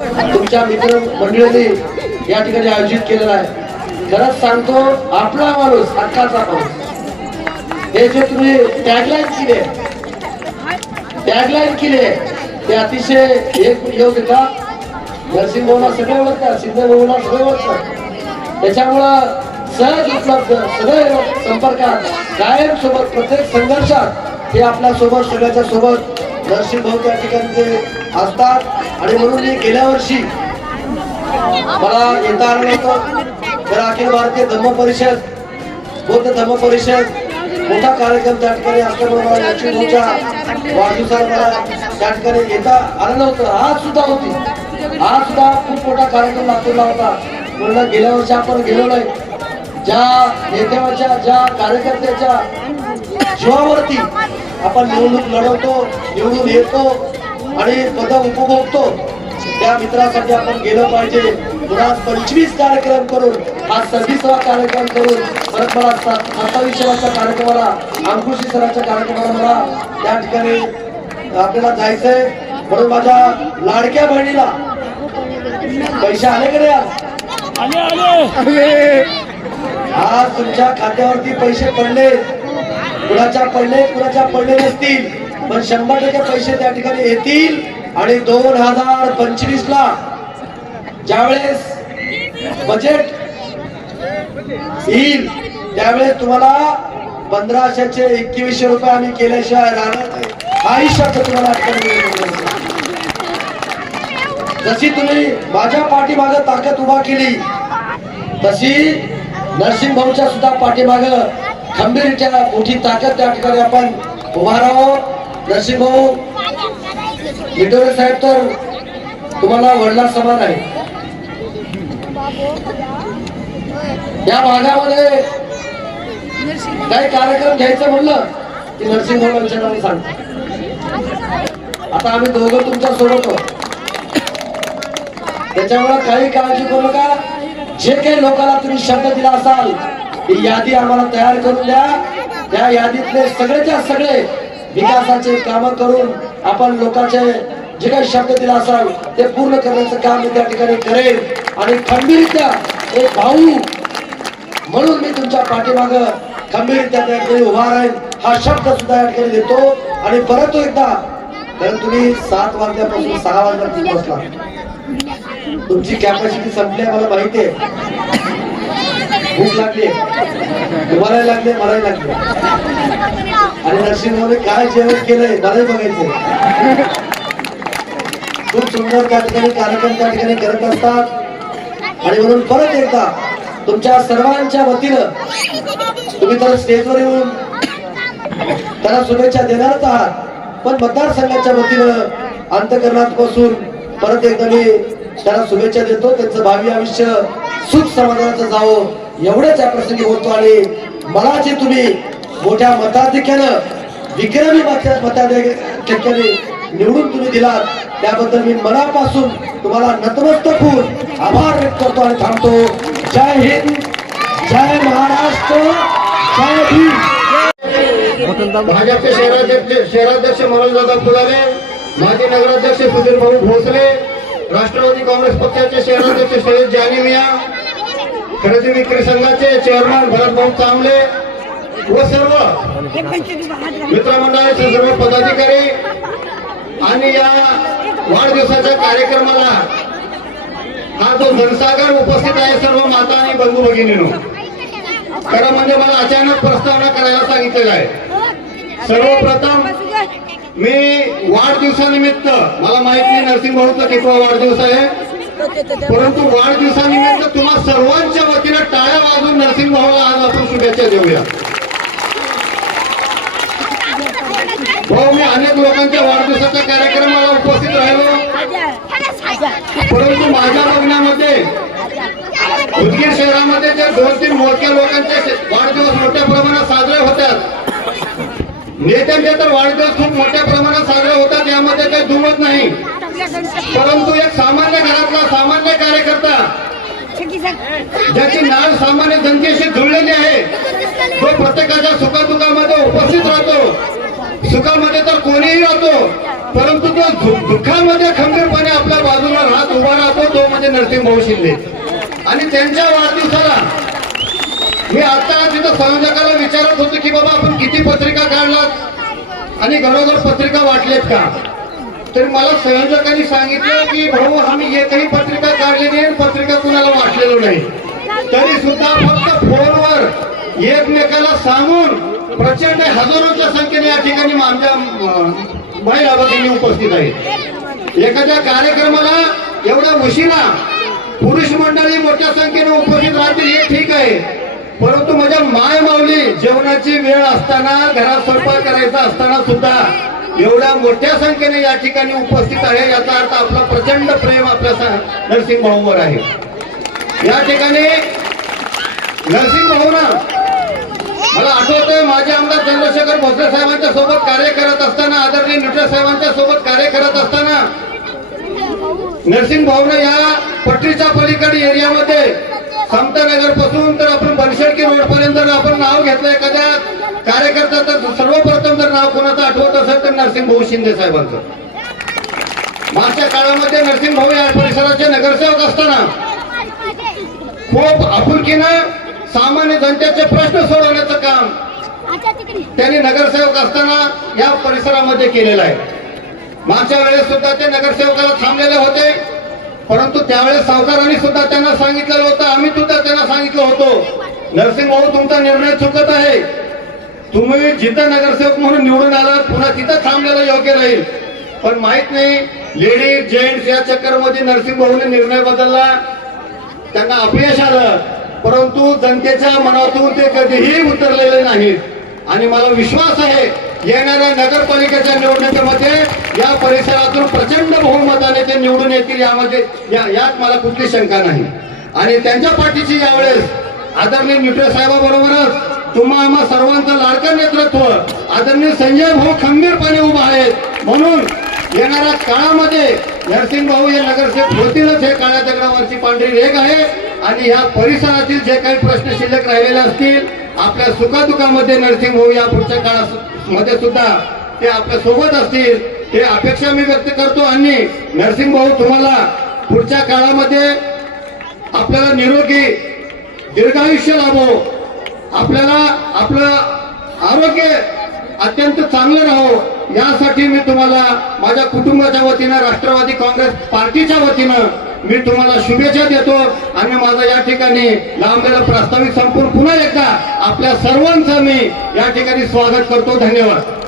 तुमच्या मित्र मंडळीने या ठिकाणी आयोजित केलेला आहे. खरंच सांगतो आपला माणूस हक्काचा माणूस. हे जे तुम्ही टॅगलाईन केले टॅगलाईन केले ते अतिशय एक योग्य का? नरसिंह भाऊला सगळे ओळखतात सिद्ध भाऊला सगळे ओळखतात. त्याच्यामुळं सहज उपलब्ध सदैव संपर्कात कायम सोबत प्रत्येक संघर्षात हे आपल्यासोबत सगळ्याच्या सोबत नरसिंह भाऊ त्या ठिकाणी असतात. आणि म्हणून मी गेल्या वर्षी मला येता आलं नव्हतं. तर अखिल भारतीय धम्म परिषद बौद्ध धम्म परिषद मोठा कार्यक्रम त्या ठिकाणी असल्यामुळे मला नरसिंह वाढदिवसाला मला त्या ठिकाणी येता आलं नव्हतं. आज सुद्धा होती. आज सुद्धा खूप मोठा कार्यक्रम नागपूरला होता. म्हणून गेल्या वर्षी आपण गेलो नाही ज्या नेत्याच्या ज्या कार्यकर्त्याच्या जीवावरती आपण निवडणूक लढवतो निवडून येतो आणि पद उपभोगतो. त्या मित्रासाठी आपण गेलं पाहिजे. पुन्हा पंचवीस कार्यक्रम करून हा सव्वीसवा कार्यक्रम करून परत मला सत्तावीस सराच्या कार्यक्रमाला अंकुशी सराच्या कार्यक्रमाला मला त्या ठिकाणी आपल्याला जायचंय. म्हणून माझ्या लाडक्या बहिणीला पैसे आले का नाही आज? आले. आले. आज तुमच्या खात्यावरती पैसे पडले. कुणाच्या पडले कुणाच्या पडले नसतील. पण शंभर टक्के पैसे त्या ठिकाणी येतील आणि दोन हजार पंचवीस ला ज्यावेळेस बजेट येईल त्यावेळेस तुम्हाला पंधराशेचे एकवीसशे रुपये आम्ही केल्याशिवाय राहणार नाही. हाही शब्द तुम्हाला जशी तुम्ही माझ्या पाठीमाग ताकद उभा केली तशी नरसिंह भाऊच्या सुद्धा पाठीमाग खंबीरच्या मोठी ताकद त्या ठिकाणी आपण उभा राहो नरसिंह भाऊ साहेब तर तुम्हाला वडला समान आहे. या भागामध्ये काही कार्यक्रम घ्यायचं म्हणलं की नरसिंह यांच्या नावाने सांगतो. आता आम्ही दोघं तुमच्यासोबत त्याच्यामुळे काही काळजी करू नका. जे काही लोकांना तुम्ही शब्द दिला असाल ही यादी आम्हाला तयार करून द्या. त्या यादीतले सगळेच्या सगळे विकासाचे काम करून आपण लोकांचे जे काही शब्द दिला असाल ते पूर्ण करण्याचं काम मी त्या ठिकाणी करेन. आणि खंबीररित्या एक भाऊ म्हणून मी तुमच्या पाठीमाग खंबीररित्या त्या ठिकाणी उभा राहील हा शब्द सुद्धा या ठिकाणी देतो. आणि परत एकदा कारण तुम्ही सात वाजल्यापासून सहा वाजल्यापासून बसला तुमची कॅपॅसिटी संपली मला माहिती आहे. भूक लागली. तुम्हालाही लागले मलाही लागले. आणि नरसिंहभाऊने काय जेवण केलंय मलाही बघायचंय खूप सुंदर त्या ठिकाणी कार्यक्रम त्या ठिकाणी करत असतात. आणि म्हणून परत एकदा तुमच्या सर्वांच्या वतीनं तुम्ही तर स्टेजवर येऊन त्यांना शुभेच्छा देणारच आहात. पण मतदारसंघाच्या वतीनं अंतकरणात बसून परत एकदा मी त्यांना शुभेच्छा देतो. त्यांचं भावी आयुष्य सुख समाधानाचं जावं. एवढंच या प्रसंगी होतो आणि मला जे तुम्ही मोठ्या मताधिक्यानं विक्रमी मताधिक्याने निवडून तुम्ही दिलात. त्याबद्दल मी मनापासून तुम्हाला नतमस्तक होऊन आभार व्यक्त करतो आणि थांबतो. जय हिंद जय महाराष्ट्र जय भीम. भाजपचे शहराध्यक्ष शहराध्यक्ष मनोजदादा फुलारे माजी नगराध्यक्ष सुधीर भाऊ भोसले राष्ट्रवादी काँग्रेस पक्षाचे शहराध्यक्ष शरद जानिमिया खरेदी विक्री संघाचे चेअरमन भरतभाऊ भाऊ व सर्व मित्रमंडळाचे सर्व पदाधिकारी आणि या वाढदिवसाच्या कार्यक्रमाला हा जो जनसागर उपस्थित आहे सर्व माता आणि बंधू भगिनीनो खरं म्हणजे मला अचानक प्रस्तावना करायला सांगितलेला आहे. सर्वप्रथम मी वाढदिवसानिमित्त मला माहीत नाही नरसिंह भाऊचा कितवा वाढदिवस आहे परंतु वाढदिवसानिमित्त तुम्हा सर्वांच्या वतीनं टाळ्या वाजून नरसिंह भाऊला आज आपण शुभेच्छा देऊया. भाऊ मी अनेक लोकांच्या वाढदिवसाच्या कार्यक्रमाला उपस्थित राहिलो. परंतु माझ्या बघण्यामध्ये उदगीर शहरामध्ये जे दोन तीन मोठ्या लोकांचे वाढदिवस मोठ्या प्रमाणात साजरे होतात. नेत्यांचे तर वाढदिवस खूप मोठ्या प्रमाणात साजरे होतात. यामध्ये काही दुमत नाही परंतु एक सामान्य घरातला सामान्य कार्यकर्ता ज्याची नाळ सामान्य जनतेशी जुळलेली आहे तो प्रत्येकाच्या सुखदुःखामध्ये उपस्थित राहतो. सुखामध्ये तर कोणीही राहतो परंतु तो दुःखामध्ये खंबीरपणे आपल्या बाजूला राहत उभा राहतो तो म्हणजे नरसिंहभाऊ शिंदे. आणि त्यांच्या वाढदिवसाला मी आता तिथं संयोजकाला विचारत होतो की बाबा आपण किती पत्रिका काढलात? आणि घरोघर पत्रिका वाटलेत का? तर मला संयोजकांनी सांगितलं की भाऊ आम्ही एकही पत्रिका काढली नाही पत्रिका कुणाला वाटलेलो नाही. तरी सुद्धा फक्त फोनवर एकमेकाला सांगून प्रचंड हजारोच्या संख्येने या ठिकाणी आमच्या महिला उपस्थित आहेत. एखाद्या कार्यक्रमाला एवढा उशिरा पुरुष मंडळी मोठ्या संख्येने उपस्थित राहतील हे ठीक आहे. परंतु माझ्या माय माऊली जेवणाची वेळ असताना घरात स्वयंपाक करायचा असताना सुद्धा एवढ्या मोठ्या संख्येने या ठिकाणी उपस्थित आहे. याचा अर्थ आपला प्रचंड प्रेम आपल्या सा- नरसिंह भाऊवर आहे. या ठिकाणी नरसिंह भाऊ मला आठवतंय माझे आमदार चंद्रशेखर भोसले साहेबांच्या सोबत कार्य करत असताना आदरणीय निटे साहेबांच्या सोबत कार्य करत असताना नरसिंह भाऊनं या पट्टीच्या पलीकडे एरियामध्ये समतानगरपासून तर आपण बनशेडकी रोड पर्यंत जर आपण नाव घेतलं एखाद्या कार्यकर्त्याचं सर्वप्रथम जर नाव कोणाचं आठवत असेल तर नरसिंह भाऊ शिंदे साहेबांचं. मागच्या काळामध्ये नरसिंह भाऊ या परिसराचे नगरसेवक असताना खूप आपुलकीनं सामान्य जनतेचे प्रश्न सोडवण्याचं काम त्यांनी नगरसेवक असताना या परिसरामध्ये केलेलं आहे. मागच्या वेळेस सुद्धा ते नगरसेवकाला थांबलेले होते परंतु त्यावेळेस सावकारांनी सुद्धा त्यांना सांगितलेलं होतं. आम्ही सुद्धा त्यांना सांगितलं होतो. नरसिंह भाऊ तुमचा निर्णय चुकत आहे. तुम्ही जिथं नगरसेवक म्हणून निवडून आलात पुन्हा तिथं थांबलेलं योग्य राहील. पण माहीत नाही लेडीज जेंट्स या चक्करमध्ये नरसिंह भाऊने निर्णय बदलला. त्यांना अपयश आलं. परंतु जनतेच्या मनातून ते कधीही उतरलेले नाहीत. आणि मला विश्वास आहे येणाऱ्या नगरपालिकेच्या निवडणुकीमध्ये या परिसरातून प्रचंड बहुमताने ते निवडून येतील यामध्ये या- यात मला कुठली शंका नाही. आणि त्यांच्या पाठीशी यावेळेस आदरणीय न्यूट्रे साहेबाबरोबरच तुम्हा आम्हा सर्वांचं लाडकं नेतृत्व आदरणीय संजय भाऊ खंबीरपणे उभा आहेत. म्हणून येणाऱ्या काळामध्ये नरसिंह भाऊ हे नगरसेवक होतीलच हे काळ्या दगडावरची पांढरी रेग आहे. आणि या परिसरातील जे काही प्रश्न शिल्लक राहिलेले असतील आपल्या सुखादुखामध्ये नरसिंह भाऊ या पुढच्या काळामध्ये सुद्धा ते आपल्यासोबत असतील हे अपेक्षा मी व्यक्त करतो. आणि नरसिंह भाऊ तुम्हाला पुढच्या काळामध्ये आपल्याला निरोगी दीर्घायुष्य लाभो. आपल्याला आपलं आरोग्य अत्यंत चांगलं राहो. यासाठी मी तुम्हाला माझ्या कुटुंबाच्या वतीनं राष्ट्रवादी काँग्रेस पार्टीच्या वतीनं मी तुम्हाला शुभेच्छा देतो आणि माझा या ठिकाणी लांबलेला प्रास्ताविक संपूर्ण पुन्हा एकदा आपल्या सर्वांचं मी या ठिकाणी स्वागत करतो. धन्यवाद.